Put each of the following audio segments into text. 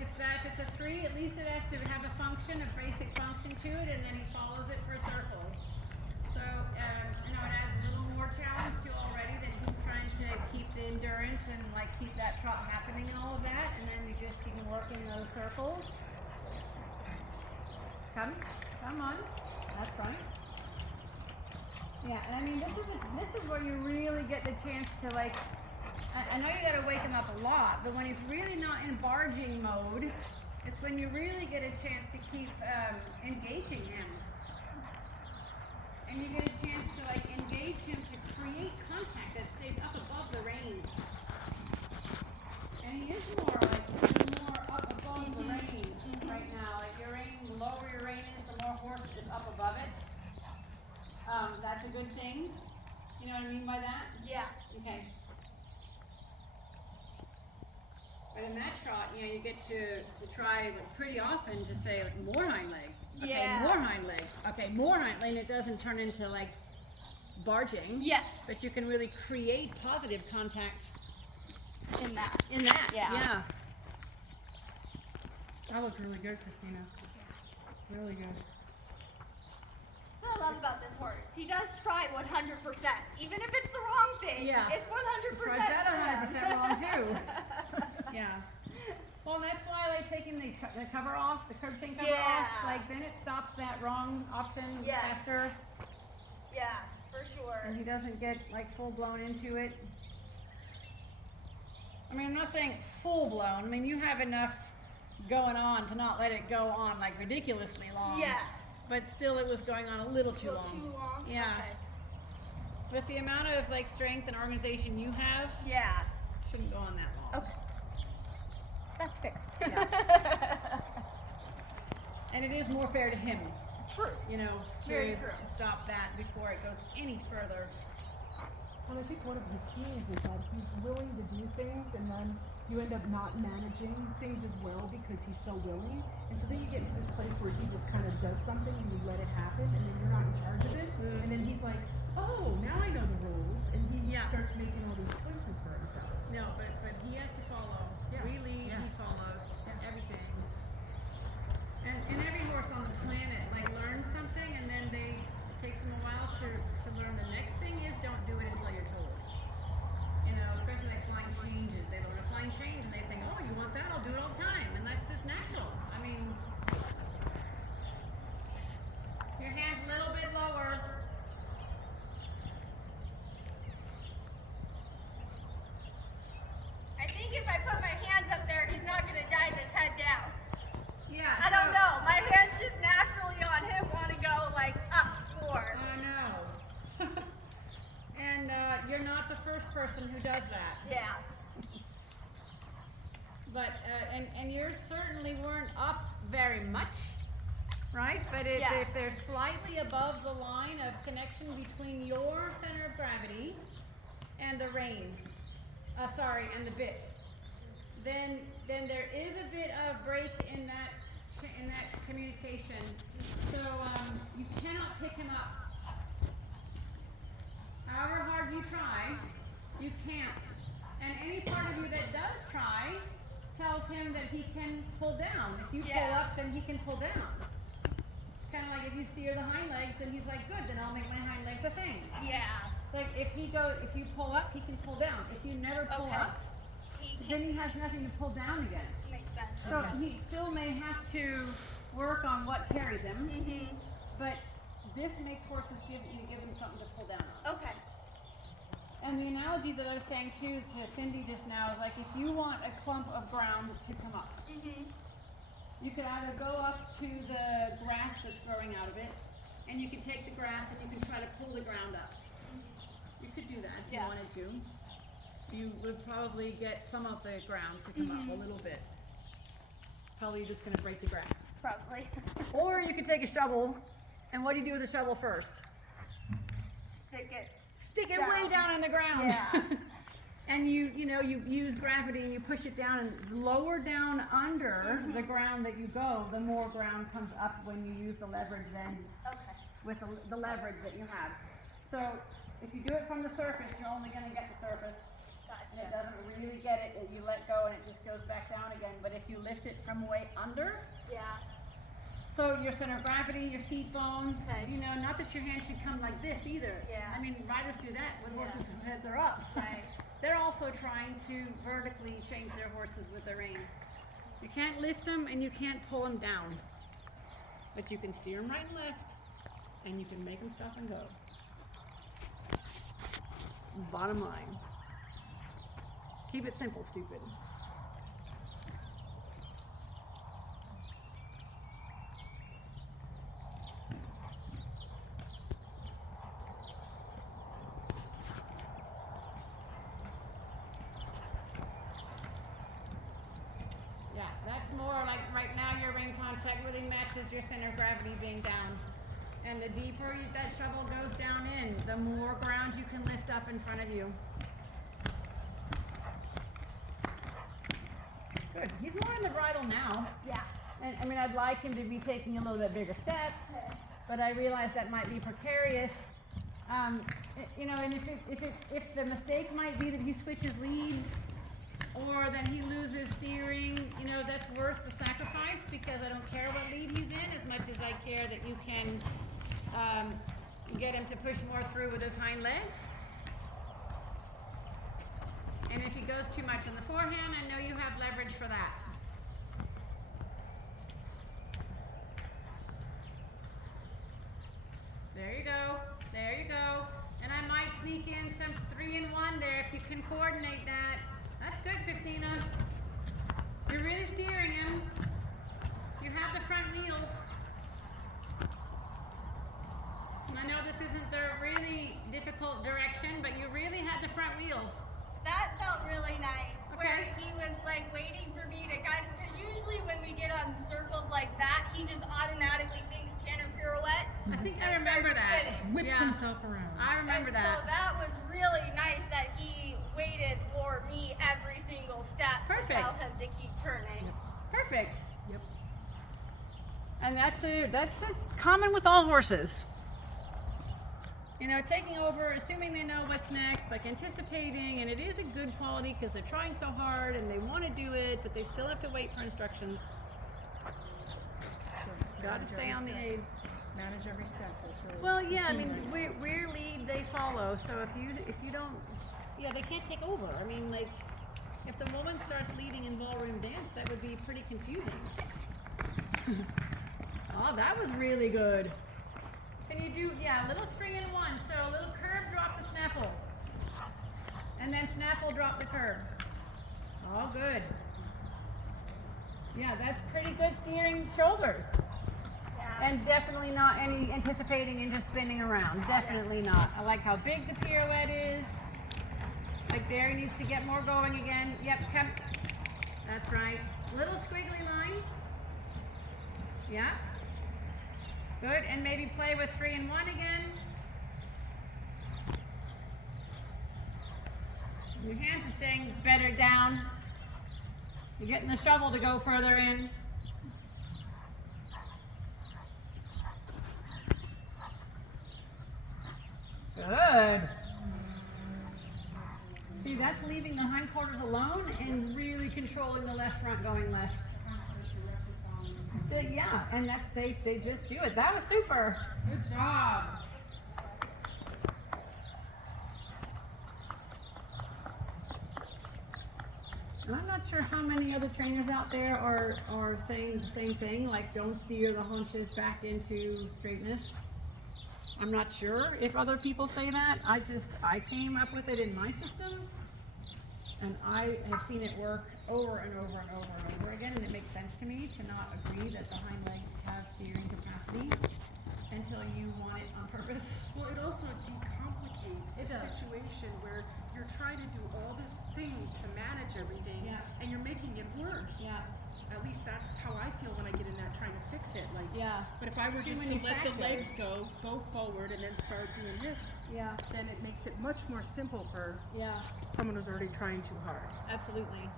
if it's a 3, at least it has to have a function, a basic function to it, and then he follows it for a circle. So, you know, it adds a little more challenge to already that he's trying to keep the endurance and like keep that trot happening and all of that, and then he can work in those circles. Come on, that's fine. Yeah, and I mean this is where you really get the chance to like. I know you got to wake him up a lot, but when he's really not in barging mode, it's when you really get a chance to keep engaging him. And you get a chance to like engage him to create contact that stays up above the rein. And he is more up above the rein right now. Like your rein, the lower your rein is, the more horse is up above it. That's a good thing. You know what I mean by that? Yeah. Okay. But in that trot, you know, you get to try pretty often to say like, more hind leg. Okay, Yeah. more hind leg. Okay, more hind leg. And it doesn't turn into like barging. Yes. But you can really create positive contact In that. Yeah. That looked really good, Christina. Really good. What I love about this horse, he does try 100%, even if it's the wrong thing. Yeah. It's 100%. Right, that 100% wrong too. Yeah. Well, that's why I like taking the cover off, the curb chain cover off. Like then it stops that wrong option faster. Yeah, for sure. And he doesn't get like full blown into it. I mean, I'm not saying full blown. I mean, you have enough going on to not let it go on like ridiculously long. Yeah. But still, it was going on a little too long. Too long? Yeah. Okay. With the amount of like strength and organization you have, Yeah. shouldn't go on that long. Okay. That's fair. Yeah. And it is more fair to him. True. You know, Very true. to stop that before it goes any further. And I think one of his schemes is that he's willing to do things, and then you end up not managing things as well because he's so willing. And so then you get into this place where he just kind of does something and you let it happen, and then you're not in charge of it. And then he's like, oh, now I know the rules, and he starts making all these choices for himself. No, but he has to follow. Yeah. We lead, Yeah. he follows. Yeah. Everything. And every horse on the planet like learns something, and then it takes them a while to learn the next thing is don't do it until you're told. You know, especially like flying changes. They learn a flying change and they think, oh, you want that? I'll do it all the time. And that's just natural. I mean, your hands a little bit lower. I think if I put my hands up there, he's not going to dive his head down. Yeah. I don't know. My hands just naturally on him want to go like up more. I know. And you're not the first person who does that. Yeah. But and yours certainly weren't up very much, right? But if they're slightly above the line of connection between your center of gravity and the rein, and the bit, then there is a bit of break in that communication. So you cannot pick him up. However hard you try, you can't. And any part of you that does try tells him that he can pull down. If you pull up, then he can pull down. It's kind of like if you steer the hind legs, then he's like, good, then I'll make my hind legs a thing. Yeah. It's like if you pull up, he can pull down. If you never pull up, then he has nothing to pull down against. Makes sense. So he still may have to work on what carries him, but this makes horses give him something to pull down on. Okay. And the analogy that I was saying too to Cindy just now is like if you want a clump of ground to come up, you could either go up to the grass that's growing out of it, and you can take the grass and you can try to pull the ground up. You could do that if you wanted to. You would probably get some of the ground to come up a little bit. Probably you're just going to break the grass. Probably. Or you could take a shovel, and what do you do with a shovel first? Stick it way down in the ground. Yeah. And you use gravity and you push it down and lower down under the ground that you go, the more ground comes up when you use the leverage then with the leverage that you have. So if you do it from the surface, you're only going to get the surface. And it doesn't really get it, and you let go and it just goes back down again. But if you lift it from way under, Yeah. so your center of gravity, your seat bones, Okay. you know, not that your hand should come like this either. Yeah. I mean, riders do that when Yeah. horses' heads are up. Right. They're also trying to vertically change their horses with the rein. You can't lift them and you can't pull them down. But you can steer them right and left, and you can make them stop and go. Bottom line. Keep it simple, stupid. Yeah, that's more like right now your ring contact really matches your center of gravity being down. And the deeper that shovel goes down in, the more ground you can lift up in front of you. Good. He's more in the bridle now. Yeah. And I mean, I'd like him to be taking a little bit bigger steps, but I realize that might be precarious. You know, and if the mistake might be that he switches leads, or that he loses steering, you know, that's worth the sacrifice, because I don't care what lead he's in as much as I care that you can get him to push more through with his hind legs. And if he goes too much on the forehand, I know you have leverage for that. There you go. There you go. And I might sneak in some 3-in-1 there if you can coordinate that. That's good, Christina. You're really steering him. You have the front wheels. And I know this isn't the really difficult direction, but you really had the front wheels. That felt really nice. Where Okay. he was like waiting for me to kind of, because usually when we get on circles like that, he just automatically thinks canter pirouette. I think I and remember starts that. spinning. Whips Yeah. himself around. I remember And that. so that was really nice that he waited for me every single step Perfect. to tell him to keep turning. Perfect. Yep. And that's a common with all horses. You know, taking over, assuming they know what's next, like anticipating, and it is a good quality because they're trying so hard and they want to do it, but they still have to wait for instructions. Got to stay on the aids. Manage every step. That's really. Well, the yeah, I key mean, right we're lead, they follow. So if you don't, yeah, they can't take over. I mean, like, if the woman starts leading in ballroom dance, that would be pretty confusing. Oh, that was really good. Can you do, yeah, a little 3-in-1. So a little curve, drop the snaffle. And then snaffle, drop the curve. All good. Yeah, that's pretty good steering shoulders. Yeah. And definitely not any anticipating and just spinning around. Definitely not. I like how big the pirouette is. Like there, he needs to get more going again. Yep, come. That's right. Little squiggly line. Yeah. Good, and maybe play with 3-in-1 again. Your hands are staying better down. You're getting the shovel to go further in. Good. See, that's leaving the hindquarters alone and really controlling the left front going left. Yeah, and that's they just do it. That was super. Good job. And I'm not sure how many other trainers out there are saying the same thing, like don't steer the haunches back into straightness. I'm not sure if other people say that. I came up with it in my system, and I have seen it work over and over and over and over again, and it makes sense to me to not agree that the hind legs have steering capacity until you want it on purpose. Well, it also decomplicates It a does. situation where you're trying to do all these things to manage everything, Yeah. and you're making it worse. Yeah. At least that's how I feel when I get in that trying to fix it. Like, Yeah. but if I were Too just to many let the legs factors. go forward and then start doing this, Yeah. then it makes it much more simple for Yeah. someone who's already trying too hard. Absolutely.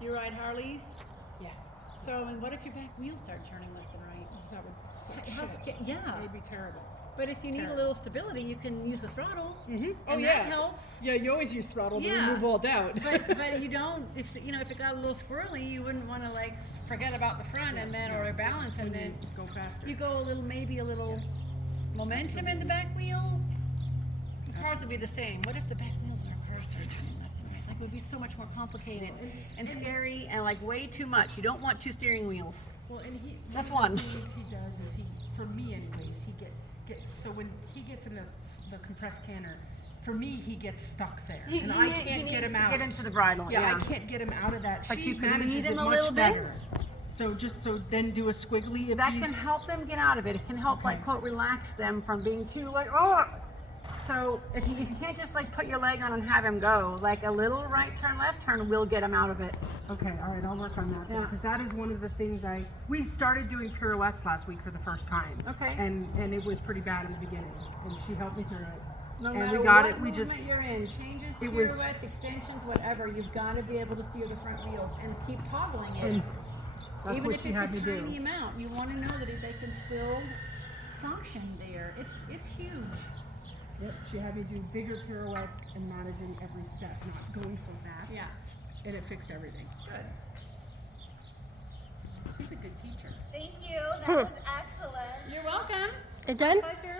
You ride Harleys? Yeah. So, and what if your back wheels start turning left and right? That would suck How shit. yeah. It'd be terrible. But if you need a little stability, you can use the throttle. Mm-hmm. Oh And yeah, that helps. Yeah, you always use throttle to Yeah. remove all doubt. But you don't, if it got a little squirrely, you wouldn't want to like forget about the front and then or balance and then go faster. you go maybe a little momentum in the back wheel. The cars would be the same. What if the back wheels in our cars started turning left and right? Like it would be so much more complicated and scary and like way too much. You don't want 2 steering wheels. Well, and Just one one. of the things he does is for me anyways, he get so when he gets in the compressed canner, for me he gets stuck there, and I can't get him out. Get into the bridle. Yeah, I can't get him out of that. But She you can manages lead it him a much little bit. better. So then do a squiggly if That he's, can help them get out of it. It can help, like, Okay. quote, relax them from being too, like, oh. So if you can't just, like, put your leg on and have him go. Like, a little right turn, left turn will get him out of it. Okay, all right, I'll work on that Yeah. because that is one of the things we started doing pirouettes last week for the first time. Okay. And it was pretty bad in the beginning, and she helped me through it. No And matter we got what it. We movement just you're in, changes, it was- pirouettes, extensions, whatever, you've got to be able to steer the front wheels and keep toggling it. and that's Even what if she it's had a me tiny do. amount, you want to know that they can still function there. It's huge. Yep, she had me do bigger pirouettes and managing every step, not going so fast. Yeah. And it fixed everything. Good. She's a good teacher. Thank you. That was excellent. You're welcome. It done? Pleasure.